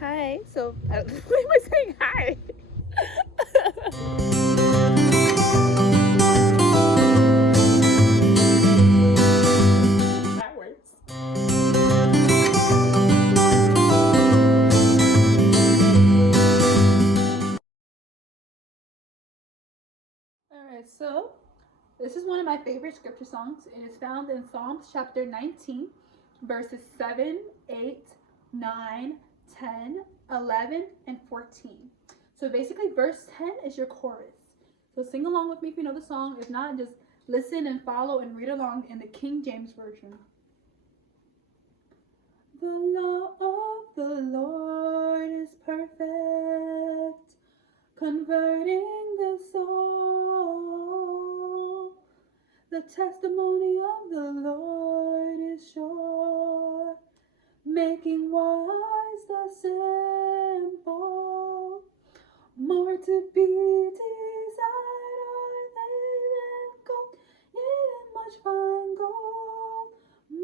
Hi. So, why am I saying hi? That works. Alright, so this is one of my favorite scripture songs. It is found in Psalms chapter 19, verses 7, 8, 9, 10, 11, and 14. So basically, verse 10 is your chorus. So sing along with me if you know the song. If not, just listen and follow and read along in the King James Version. The law of the Lord is perfect, converting the soul. The testimony of the Lord is sure, making wise the simple. More to be desired are they than gold, yea, than much fine gold,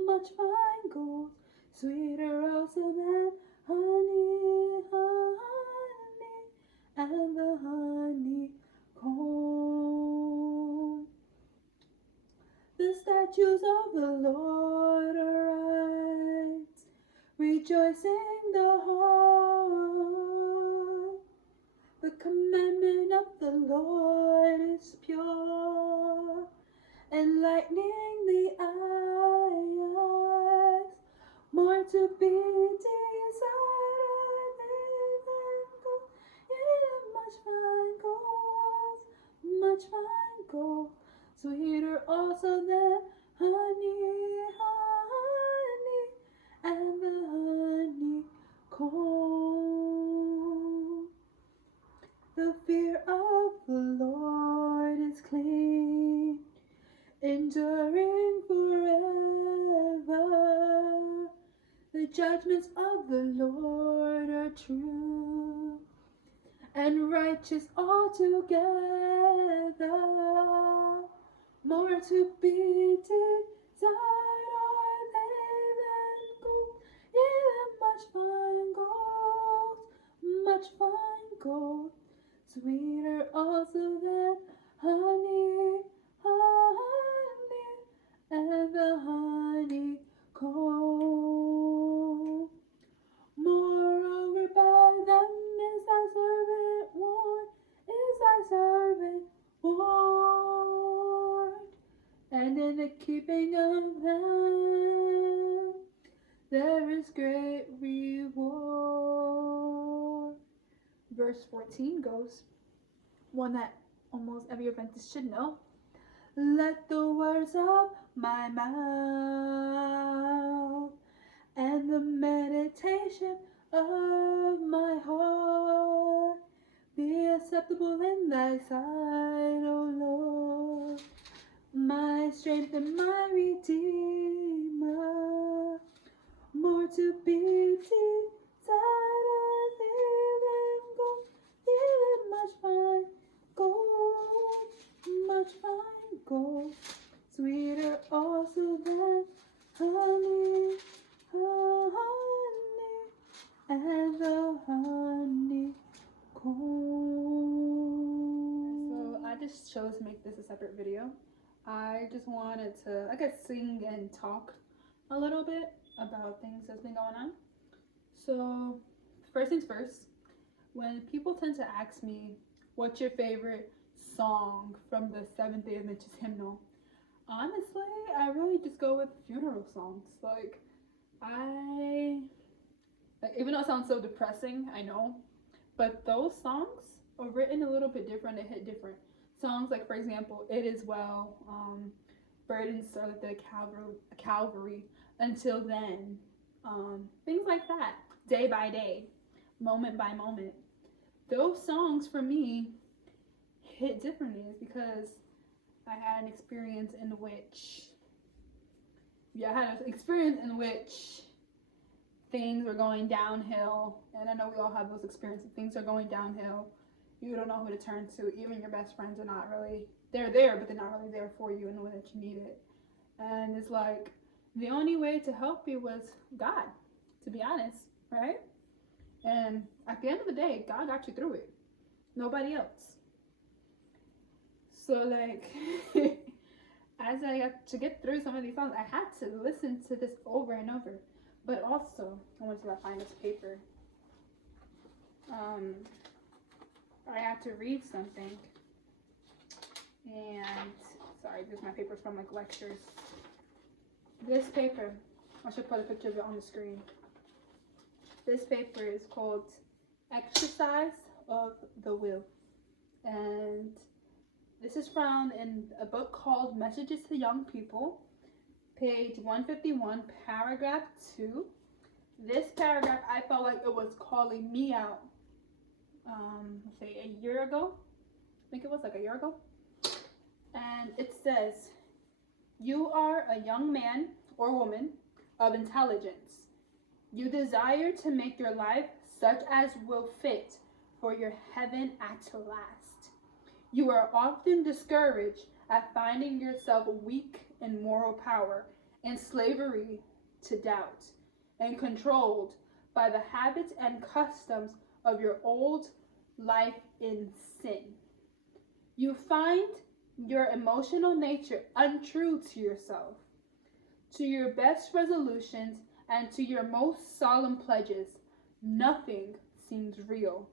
much fine gold, sweeter also than honey, honey, and the honeycomb. The statutes of the Lord are right, rejoicing the heart. The commandment of the Lord is pure, enlightening the eyes. More to be desired than gold, yea, than much fine gold, much fine gold, sweeter also than honey, honey, and the honeycomb. The fear of the Lord is clean, enduring forever. The judgments of the Lord are true and righteous altogether. More to be desired are they than gold, yea, than much fine gold, much fine gold, sweeter also than honey, honey, and the honeycomb. Moreover, by them is thy servant warned, is thy servant warned, and in the keeping of them there is great reward. Verse 14 goes, one that almost every Adventist should know. Let the words of my mouth and the meditation of my heart be acceptable in thy sight, O Lord, my strength and my redeemer. More to be desired are they than gold, yea, than much fine gold, much fine gold, sweeter also than honey, honey, and the honeycomb. So I just chose to make this a separate video. I just wanted to, I guess, sing and talk a little bit about things that's been going on. So first things first, when people tend to ask me what's your favorite song from the Seventh-day Adventist hymnal, honestly, I really just go with funeral songs. Even though it sounds so depressing, I know, but those songs are written a little bit different. They hit different. Songs like, for example, It Is Well, Burdens Are Lifted at Calvary, Until Then, things like that, Day by Day, Moment by Moment. Those songs for me hit differently because I had an experience in which things were going downhill, and I know we all have those experiences. Things are going downhill. You don't know who to turn to. Even your best friends are not really, they're there, but they're not really there for you in the way that you need it. And it's the only way to help you was God, to be honest, right? And at the end of the day, God got you through it. Nobody else. So like, as I got to get through some of these songs, I had to listen to this over and over. But also, I want to see if I find this paper. I had to read something. And, sorry, this is my paper from like lectures. This paper, I should put a picture of it on the screen. This paper is called Exercise of the Will. And this is found in a book called Messages to Young People, page 151, paragraph 2. This paragraph, I felt like it was calling me out, say a year ago. I think it was like a year ago. And it says, you are a young man or woman of intelligence. You desire to make your life such as will fit for your heaven at last. You are often discouraged at finding yourself weak in moral power and slavery to doubt, and controlled by the habits and customs of your old life in sin. You find your emotional nature untrue to yourself, to your best resolutions, and to your most solemn pledges. Nothing seems real.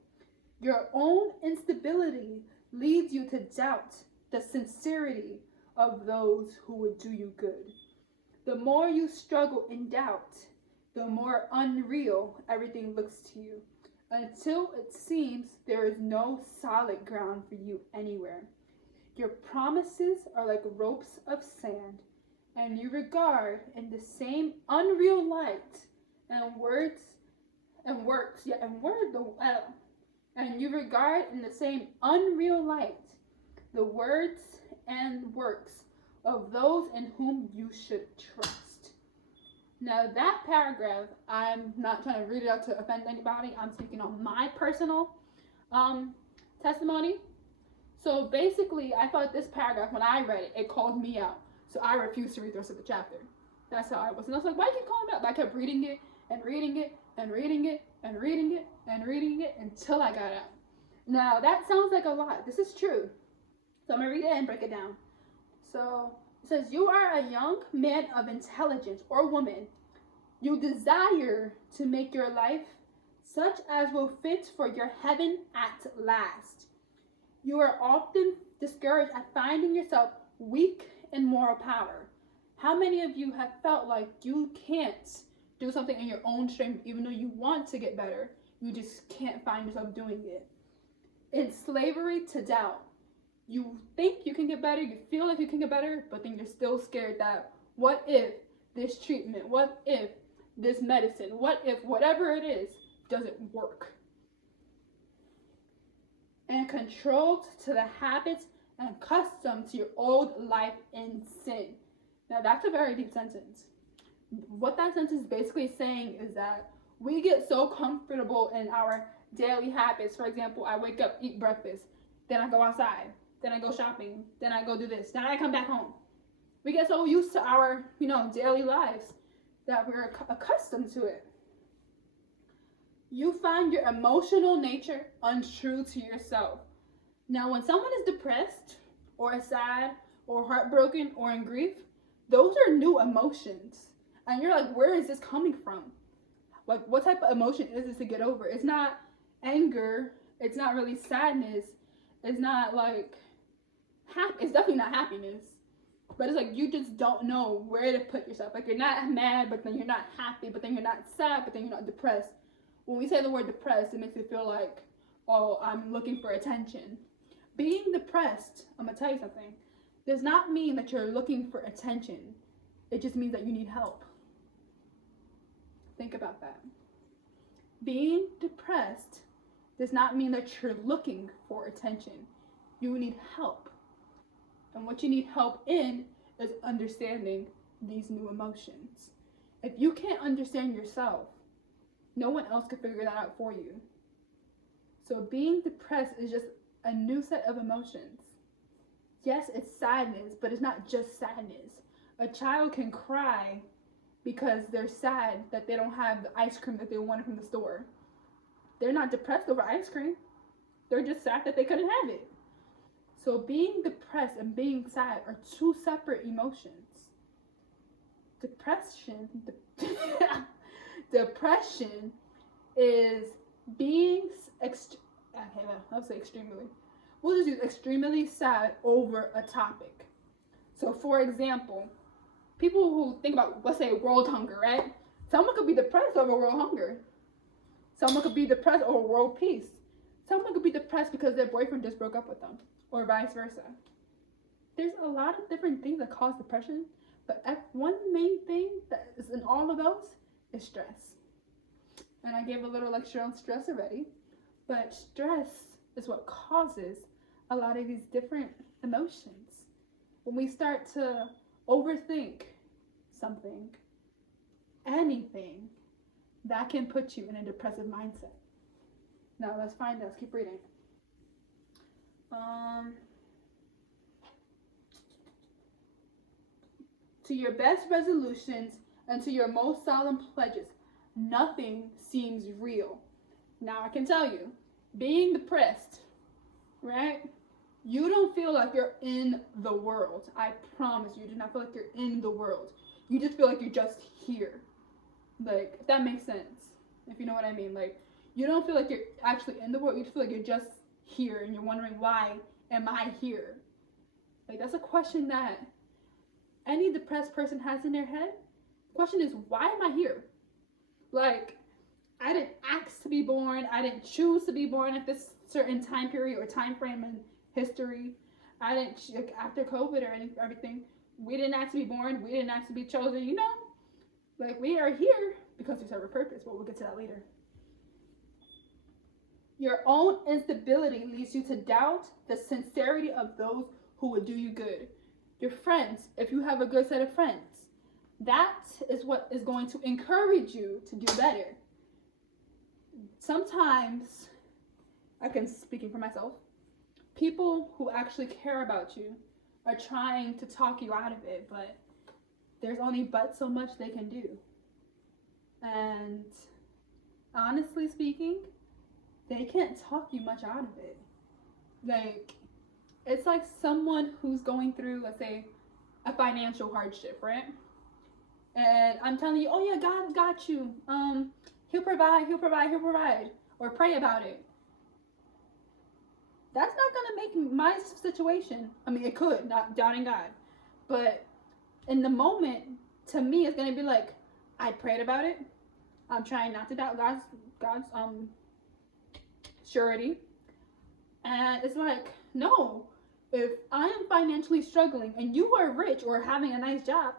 Your own instability leads you to doubt the sincerity of those who would do you good. The more you struggle in doubt, the more unreal everything looks to you, until it seems there is no solid ground for you anywhere. Your promises are like ropes of sand, and you regard in the same unreal light and and you regard in the same unreal light the words and works of those in whom you should trust. Now that paragraph, I'm not trying to read it out to offend anybody. I'm speaking on my personal testimony. So basically, I thought this paragraph, when I read it, it called me out. So I refused to read the rest of the chapter. That's how I was. And I was like, why do you call me out? But I kept reading it and reading it and reading it and reading it and reading it until I got out. Now that sounds like a lot. This is true. So I'm going to read it and break it down. So it says, you are a young man of intelligence or woman. You desire to make your life such as will fit for your heaven at last. You are often discouraged at finding yourself weak in moral power. How many of you have felt like you can't do something in your own strength, even though you want to get better? You just can't find yourself doing it. In slavery to doubt. You think you can get better, you feel like you can get better, but then you're still scared that what if this treatment, what if this medicine, what if whatever it is doesn't work? And controlled to the habits and customs to your old life in sin. Now that's a very deep sentence. What that sentence is basically saying is that we get so comfortable in our daily habits. For example, I wake up, eat breakfast, then I go outside, then I go shopping, then I go do this, then I come back home. We get so used to our, daily lives that we're accustomed to it. You find your emotional nature untrue to yourself. Now, when someone is depressed or sad or heartbroken or in grief, those are new emotions. And you're like, where is this coming from? Like, what type of emotion is this to get over? It's not anger. It's not really sadness. It's not like it's definitely not happiness. But it's like you just don't know where to put yourself. Like, you're not mad, but then you're not happy, but then you're not sad, but then you're not depressed. When we say the word depressed, it makes it feel like, oh, I'm looking for attention. Being depressed, I'm going to tell you something, does not mean that you're looking for attention. It just means that you need help. Think about that. Being depressed does not mean that you're looking for attention. You need help. And what you need help in is understanding these new emotions. If you can't understand yourself, no one else can figure that out for you. So being depressed is just a new set of emotions. Yes, it's sadness, but it's not just sadness. A child can cry because they're sad that they don't have the ice cream that they wanted from the store. they're not depressed over ice cream. They're just sad that they couldn't have it. So being depressed and being sad are two separate emotions. Depression is being I'll say extremely. We'll just use extremely sad over a topic. So for example, people who think about, let's say, world hunger, right? Someone could be depressed over world hunger. Someone could be depressed over world peace. Someone could be depressed because their boyfriend just broke up with them, or vice versa. There's a lot of different things that cause depression, but one main thing that is in all of those is stress. And I gave a little lecture on stress already, but stress is what causes a lot of these different emotions. When we start to overthink something, anything, that can put you in a depressive mindset. Now let's keep reading. To your best resolutions and to your most solemn pledges, nothing seems real. Now I can tell you, being depressed, right? You don't feel like you're in the world. I promise you do not feel like you're in the world. You just feel like you're just here. Like, if that makes sense. If you know what I mean. Like, you don't feel like you're actually in the world. You feel like you're just here and you're wondering, why am I here? Like, that's a question that any depressed person has in their head. The question is, why am I here? Like, I didn't ask to be born. I didn't choose to be born at this certain time period or time frame in history. I didn't, like, after COVID or everything, we didn't ask to be born. We didn't ask to be chosen, you know? Like, we are here because we serve a purpose, but we'll get to that later. Your own instability leads you to doubt the sincerity of those who would do you good. Your friends, if you have a good set of friends, that is what is going to encourage you to do better. Sometimes, speaking for myself, people who actually care about you are trying to talk you out of it, but there's only but so much they can do. And honestly speaking, they can't talk you much out of it. Like, it's like someone who's going through, let's say, a financial hardship, right? And I'm telling you, oh yeah, God got you. He'll provide, or pray about it. That's not gonna make my situation, I mean, it could, not doubting God, but in the moment, to me, it's gonna be like, I prayed about it. I'm trying not to doubt God's surety. And it's like, no, if I am financially struggling and you are rich or having a nice job,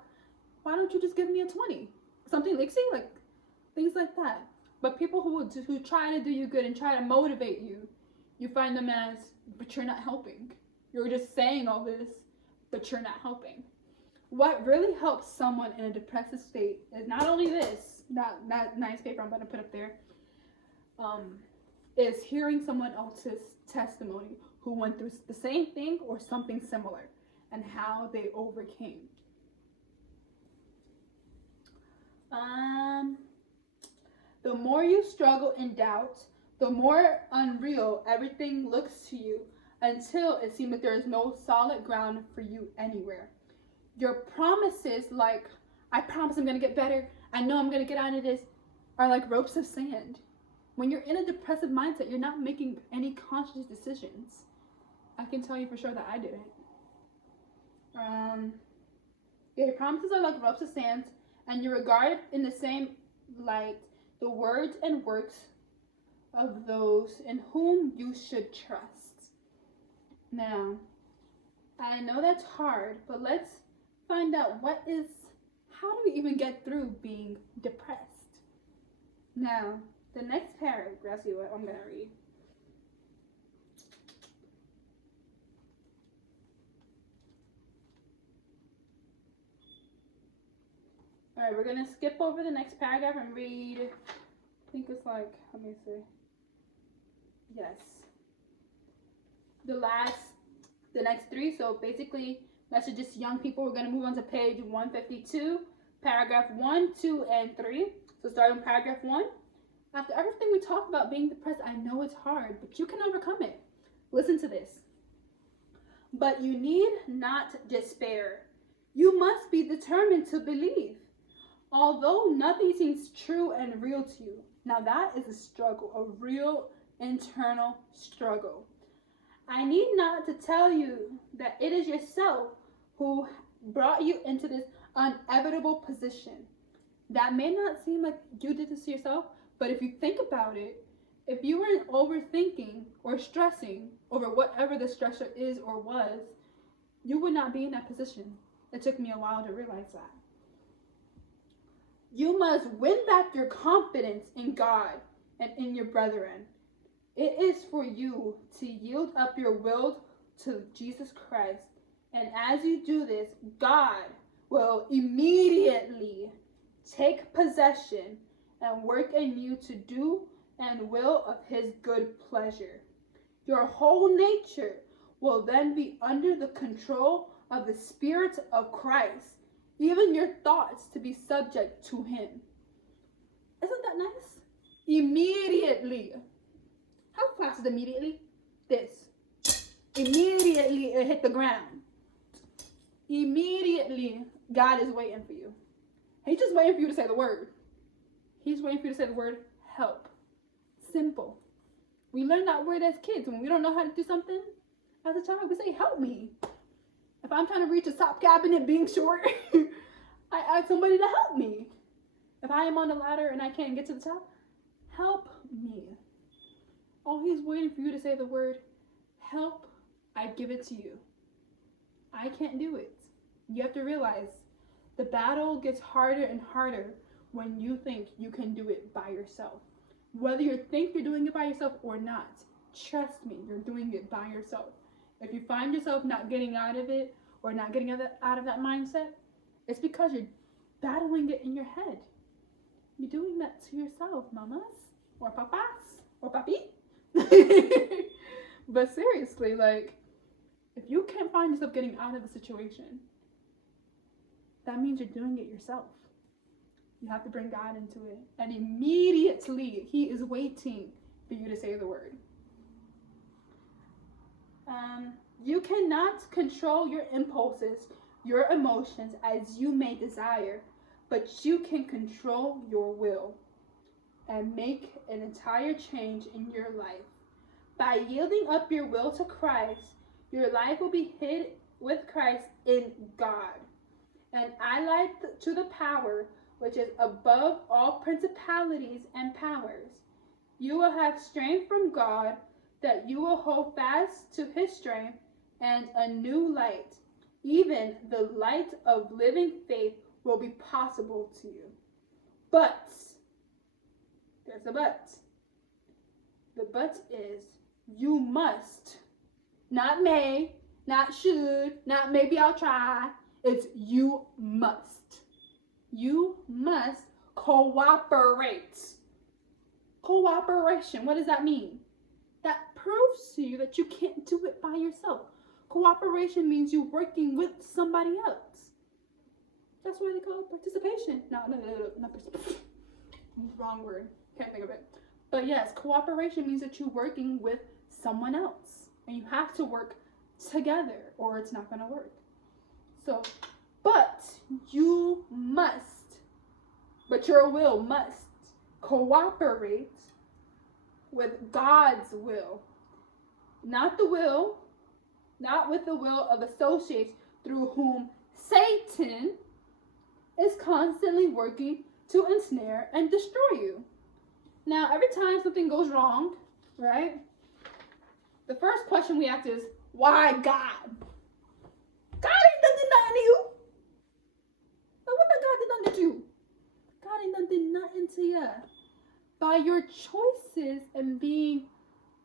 why don't you just give me a 20? Something like, see, like, things like that. But people who try to do you good and try to motivate you, you find them as, but you're not helping. You're just saying all this, but you're not helping. What really helps someone in a depressive state is not only this, that nice paper I'm going to put up there, is hearing someone else's testimony who went through the same thing or something similar and how they overcame. The more you struggle in doubt, the more unreal everything looks to you until it seems that there is no solid ground for you anywhere. Your promises, like, I promise I'm going to get better, I know I'm going to get out of this, are like ropes of sand. When you're in a depressive mindset, you're not making any conscious decisions. I can tell you for sure that I didn't. Your promises are like ropes of sand, and you regard in the same light the words and works of those in whom you should trust. Now, I know that's hard, but let's find out how do we even get through being depressed? Now, the next paragraph, see what I'm going to read. All right, we're going to skip over the next paragraph and read, I think it's like, let me see. Yes. The next three. So basically, messages to young people. We're going to move on to page 152, paragraph 1, 2, and 3. So starting with paragraph 1. After everything we talked about being depressed, I know it's hard, but you can overcome it. Listen to this. But you need not despair. You must be determined to believe. Although nothing seems true and real to you. Now that is a struggle, a real internal struggle. I need not to tell you that it is yourself who brought you into this inevitable position. That may not seem like you did this to yourself, but if you think about it, if you weren't overthinking or stressing over whatever the stressor is or was, you would not be in that position. It took me a while to realize that. You must win back your confidence in God and in your brethren. It is for you to yield up your will to Jesus Christ. And as you do this, God will immediately take possession and work in you to do and will of his good pleasure. Your whole nature will then be under the control of the Spirit of Christ, even your thoughts to be subject to him. Isn't that nice? Immediately. How fast is immediately? This. Immediately it hit the ground. Immediately God is waiting for you. He's just waiting for you to say the word. He's waiting for you to say the word help. Simple. We learn that word as kids. When we don't know how to do something as a child, we say help me. If I'm trying to reach a top cabinet being short, I ask somebody to help me. If I am on the ladder and I can't get to the top, help me. Oh, he's waiting for you to say the word help. I give it to you. I can't do it. You have to realize the battle gets harder and harder when you think you can do it by yourself. Whether you think you're doing it by yourself or not, trust me, you're doing it by yourself. If you find yourself not getting out of it or not getting out of that mindset, it's because you're battling it in your head. You're doing that to yourself, mamas or papas or papi. But seriously, like, if you can't find yourself getting out of a situation, that means you're doing it yourself. You have to bring God into it. And immediately, he is waiting for you to say the word. You cannot control your impulses, your emotions as you may desire, but you can control your will and make an entire change in your life. By yielding up your will to Christ, your life will be hid with Christ in God. And allied to the power which is above all principalities and powers. You will have strength from God, that you will hold fast to his strength and a new light. Even the light of living faith will be possible to you. But, there's a but. The but is, you must, not may, not should, not maybe I'll try. It's you must. You must cooperate. Cooperation, what does that mean? That proves to you that you can't do it by yourself. Cooperation means you're working with somebody else. That's why they call it participation. No, not participation. Wrong word. Can't think of it. But yes, cooperation means that you're working with someone else. And you have to work together or it's not going to work. So, but you must, but your will must cooperate with God's will. Not with the will of associates through whom Satan is constantly working to ensnare and destroy you. Now, every time something goes wrong, right? The first question we ask is, why God? God ain't done nothing to you. But what God did to you? God ain't done nothing to you. By your choices and being,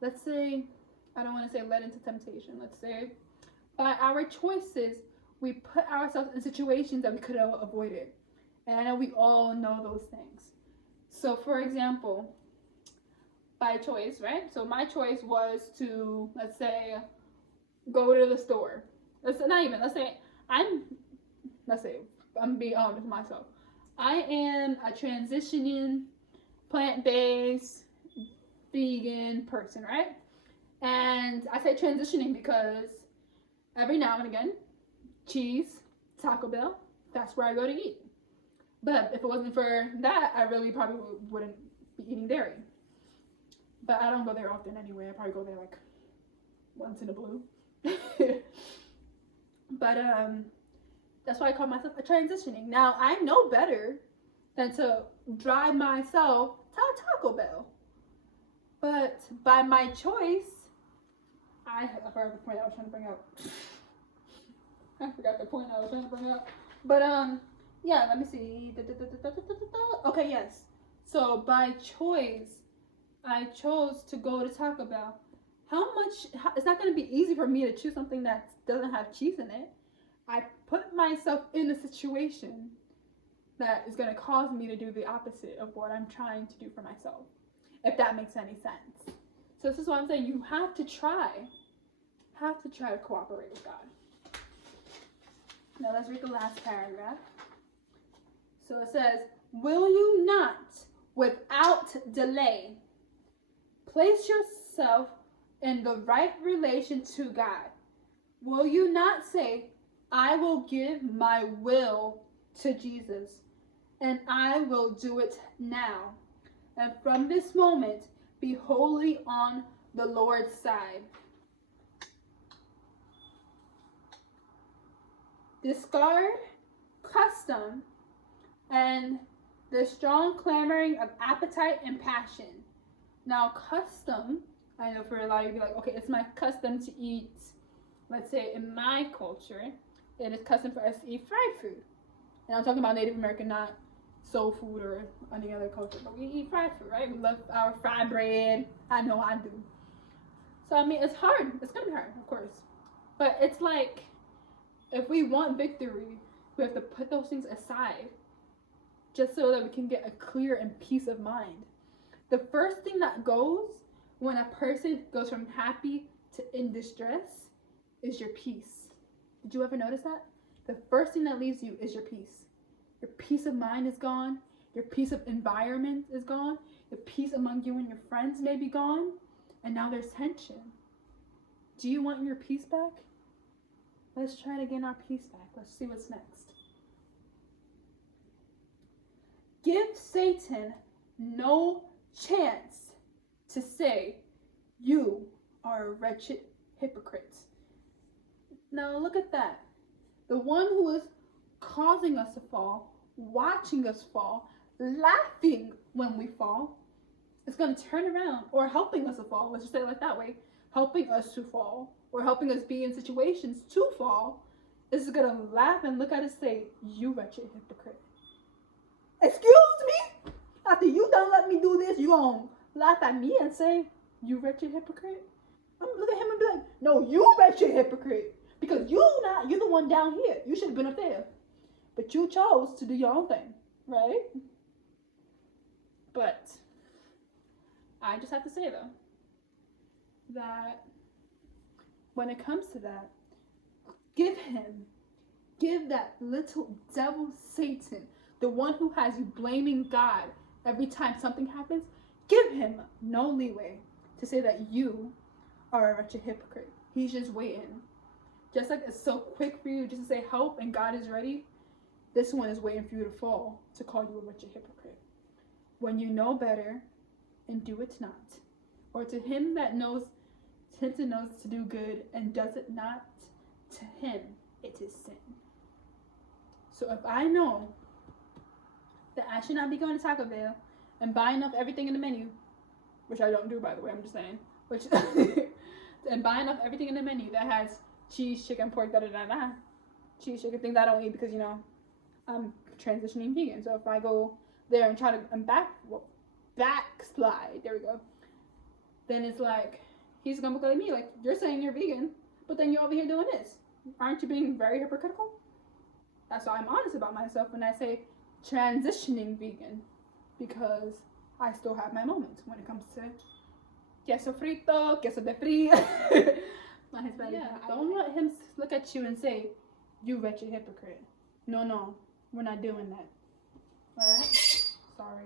let's say, I don't want to say led into temptation. Let's say, by our choices, we put ourselves in situations that we could have avoided. And I know we all know those things. So, for example, by choice, right? So my choice was to, let's say, go to the store. Let's say I'm being honest with myself. I am a transitioning plant-based, vegan person, right? And I say transitioning because every now and again, cheese, Taco Bell, that's where I go to eat. But if it wasn't for that, I really probably wouldn't be eating dairy. But I don't go there often anyway. I probably go there like once in a blue. But that's why I call myself a transitioning. Now I know better than to drive myself to Taco Bell. But by my choice, I forgot the point I was trying to bring up. I forgot the point I was trying to bring up. But yeah, let me see. Okay, yes. So by choice, I chose to go to Taco Bell. It's not going to be easy for me to choose something that doesn't have cheese in it. I put myself in a situation that is going to cause me to do the opposite of what I'm trying to do for myself, if that makes any sense. So this is what I'm saying. You have to try to cooperate with God. Now let's read the last paragraph. So it says, will you not, without delay, place yourself in the right relation to God? Will you not say, I will give my will to Jesus, and I will do it now, and from this moment be wholly on the Lord's side. Discard custom and the strong clamoring of appetite and passion. Now, custom, I know for a lot of you, like, okay, it's my custom to eat, let's say in my culture, it is custom for us to eat fried food. And I'm talking about Native American, not soul food or any other culture, but we eat fried food, right? We love our fried bread. I know I do. So, I mean, it's hard. It's going to be hard, of course. But it's like, if we want victory, we have to put those things aside just so that we can get a clear and peace of mind. The first thing that goes when a person goes from happy to in distress is your peace. Did you ever notice that? The first thing that leaves you is your peace. Your peace of mind is gone. Your peace of environment is gone. The peace among you and your friends may be gone. And now there's tension. Do you want your peace back? Let's try to get our peace back. Let's see what's next. Give Satan no chance to say you are a wretched hypocrite. Now look at that. The one who is causing us to fall, watching us fall, laughing when we fall, is going to turn around, or helping us to fall. Let's just say it like that way. Helping us to fall, or helping us be in situations to fall, is going to laugh and look at us and say, you wretched hypocrite. Excuse me? After you done let me do this, you gonna laugh at me and say, you wretched hypocrite? I'm gonna look at him and be like, no, you wretched hypocrite. Because you're the one down here. You should have been up there. But you chose to do your own thing, right? But I just have to say though, that when it comes to that, give that little devil Satan, the one who has you blaming God every time something happens, give him no leeway to say that you are a wretched hypocrite. He's just waiting. Just like it's so quick for you just to say help and God is ready, this one is waiting for you to fall to call you a wretched hypocrite. When you know better and do it not, or to him that knows to do good and does it not, to him it is sin. So if I know that I should not be going to Taco Bell and buying up everything in the menu, which I don't do, by the way, I'm just saying, and buying up everything in the menu that has cheese, chicken, pork, cheese, chicken, things I don't eat because, I'm transitioning vegan. So if I go there and try to backslide, there we go, then it's like, he's gonna look at me like, you're saying you're vegan, but then you're over here doing this. Aren't you being very hypocritical? That's why I'm honest about myself when I say transitioning vegan, because I still have my moments when it comes to queso frito, queso de fría. Don't let him look at you and say, you wretched hypocrite. No, we're not doing that. Alright? Sorry.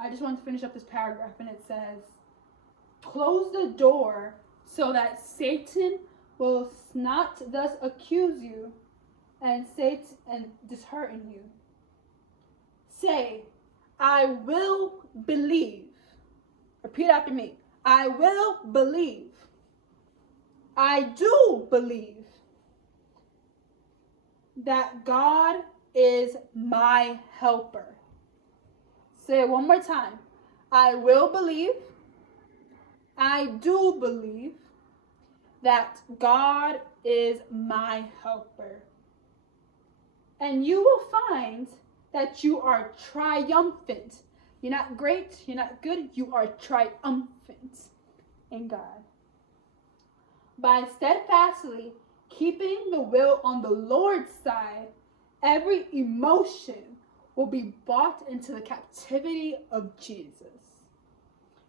I just want to finish up this paragraph, and it says, close the door so that Satan will not thus accuse you and dishearten you. Say, I will believe. Repeat after me. I will believe. I do believe that God is my helper. Say it one more time. I will believe. I do believe that God is my helper. And you will find that you are triumphant. You're not great, you're not good, you are triumphant in God. By steadfastly keeping the will on the Lord's side, every emotion will be brought into the captivity of Jesus.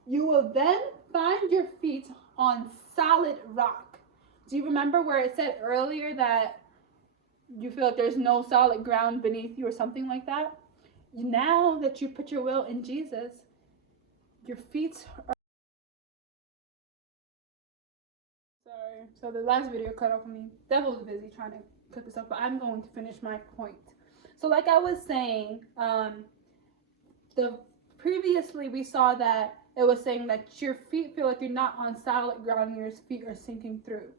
You will then find your feet on solid rock. Do you remember where it said earlier that you feel like there's no solid ground beneath you or something like that? Now that you put your will in Jesus, your feet are... Sorry. So the last video cut off of me. Devil's busy trying to cut this up, but I'm going to finish my point. So like I was saying, previously we saw that it was saying that your feet feel like you're not on solid ground and your feet are sinking through.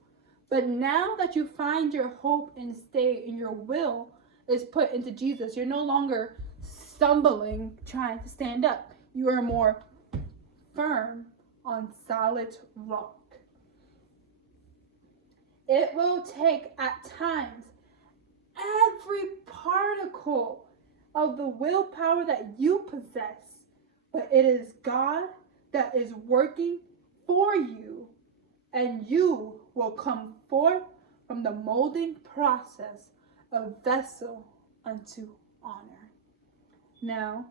But now that you find your hope and stay in your will is put into Jesus, you're no longer stumbling trying to stand up. You are more firm on solid rock. It will take at times every particle of the willpower that you possess, but it is God that is working for you, and you will come forth from the molding process of vessel unto honor. Now,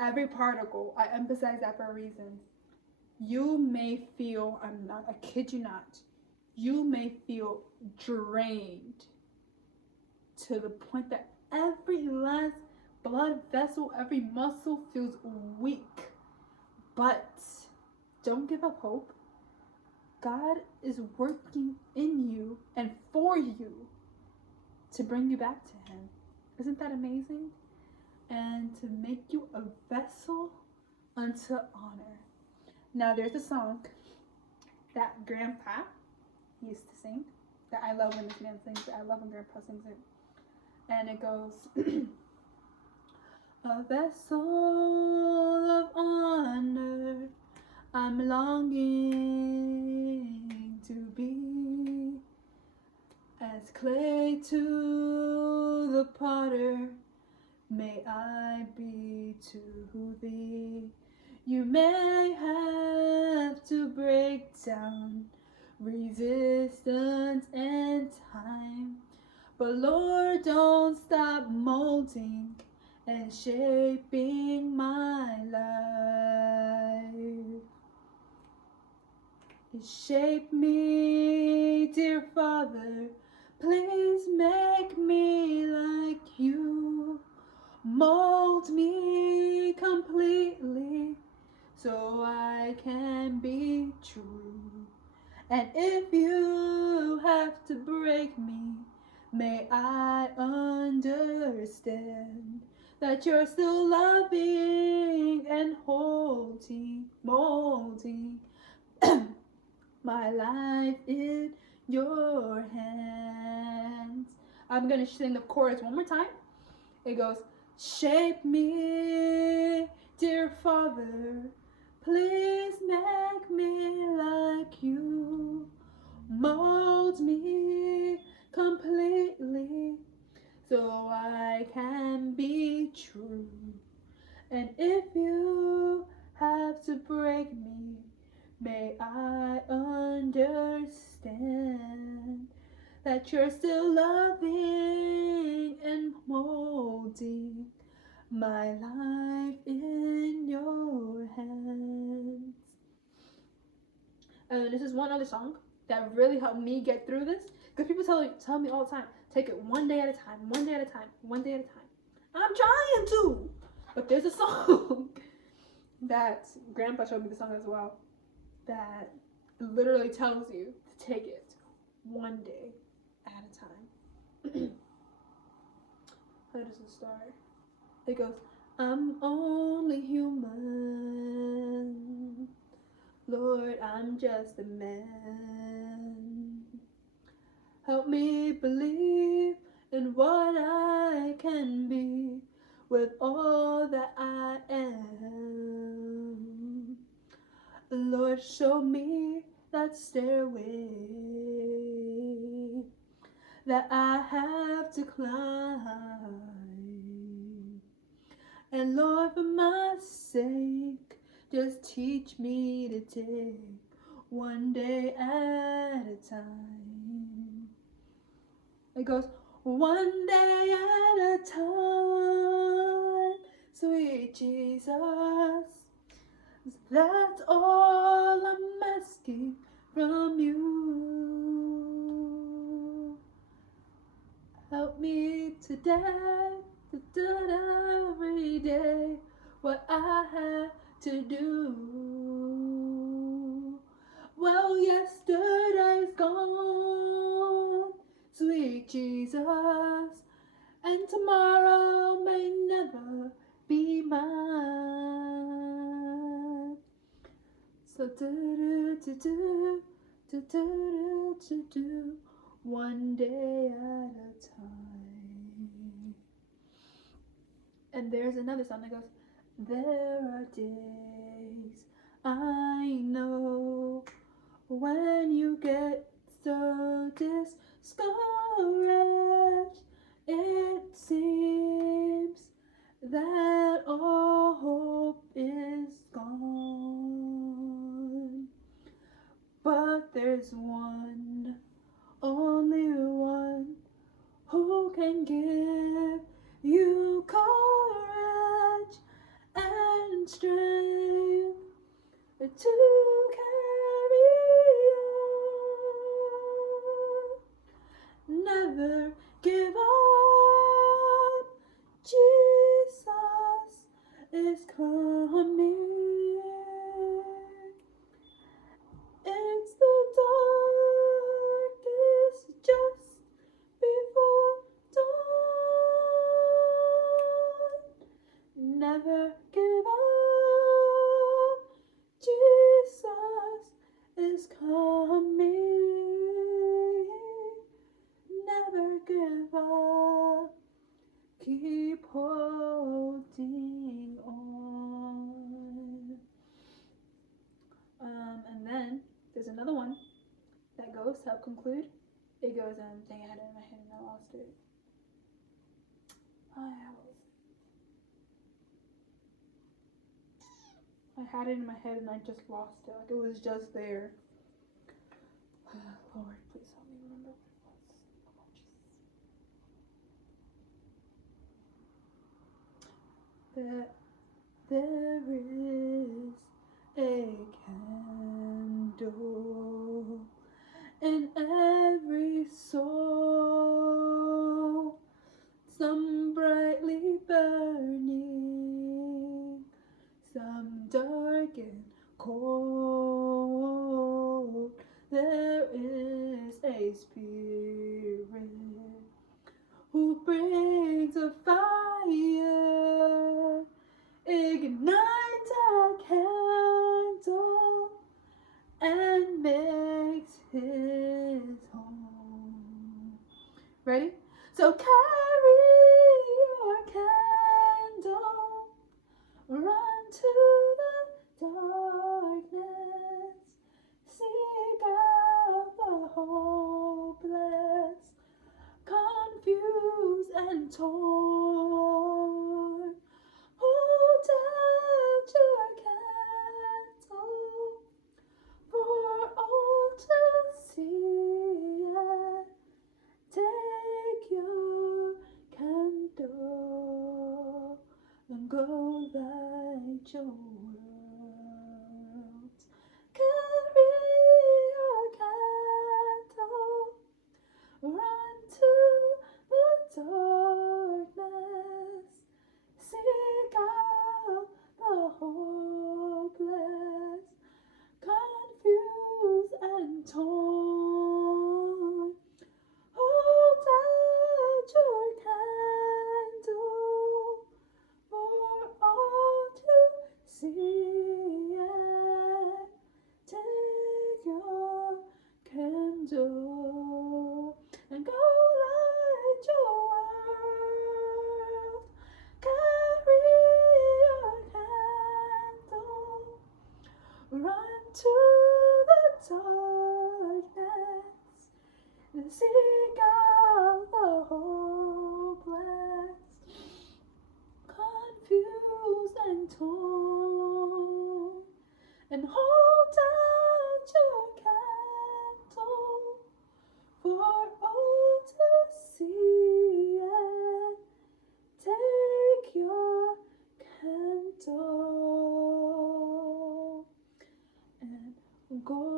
every particle, I emphasize that for a reason. You may feel, I kid you not, you may feel drained to the point that every last blood vessel, every muscle feels weak. But don't give up hope. God is working in you and for you to bring you back to Him. Isn't that amazing? And to make you a vessel unto honor. Now there's a song that Grandpa used to sing, that I love when this man sings it. I love when Grandpa sings it. And it goes, a vessel of honor, I'm longing to be, as clay to the potter, may I be to thee. You may have to break down resistance and time, but Lord, don't stop molding and shaping my life. Shape me, dear Father, please make me like you. Mold me completely so I can be true. And if you have to break me, may I understand that you're still loving and molding my life in your hands. I'm going to sing the chorus one more time. It goes, shape me, dear Father, please make me like you. Mold me completely so I can be true. And if you have to break me, may I understand that you're still loving and molding my life in your hands. And this is one other song that really helped me get through this, because people tell me all the time, take it one day at a time, one day at a time, one day at a time. I'm trying to. But there's a song that Grandpa showed me the song as well, that literally tells you to take it one day at a time. How does it start? It goes, I'm only human. Lord, I'm just a man. Help me believe in what I can be with all that I am. Lord, show me that stairway that I have to climb. And Lord, for my sake, just teach me to take one day at a time. It goes, one day at a time, sweet Jesus. That's all I'm asking from you. Help me today to do every day what I have to do. Well, yesterday's gone, sweet Jesus, and tomorrow may never be mine. So do one day at a time. And there's another song that goes, there are days I know when you get so discouraged, it seems that all hope is gone. But there's one, only one, who can give you courage and strength to carry on. Never give up. Jesus is coming. It's the darkest just before dawn. Never give up. Jesus is coming. Never give up. Keep holding on. And then there's another one that goes to help conclude. It goes, dang, I had it in my head and I lost it. I had it in my head and I just lost it. Like it was just there. Lord, please help me remember what it was. That there is a candle in every soul, some brightly burning, some dark and cold. There is a spirit who brings a fire, ignites a candle, and makes his home. Ready? So carry your candle, run to the darkness, seek out the hopeless, confused and torn. Hold out your candle for all to see it. Take your candle and go light your world. Carry your candle, run to the darkness, seek out Run to the darkness and seek out the hopeless, confused and torn, and hold out your candle for all to see, and take your candle and go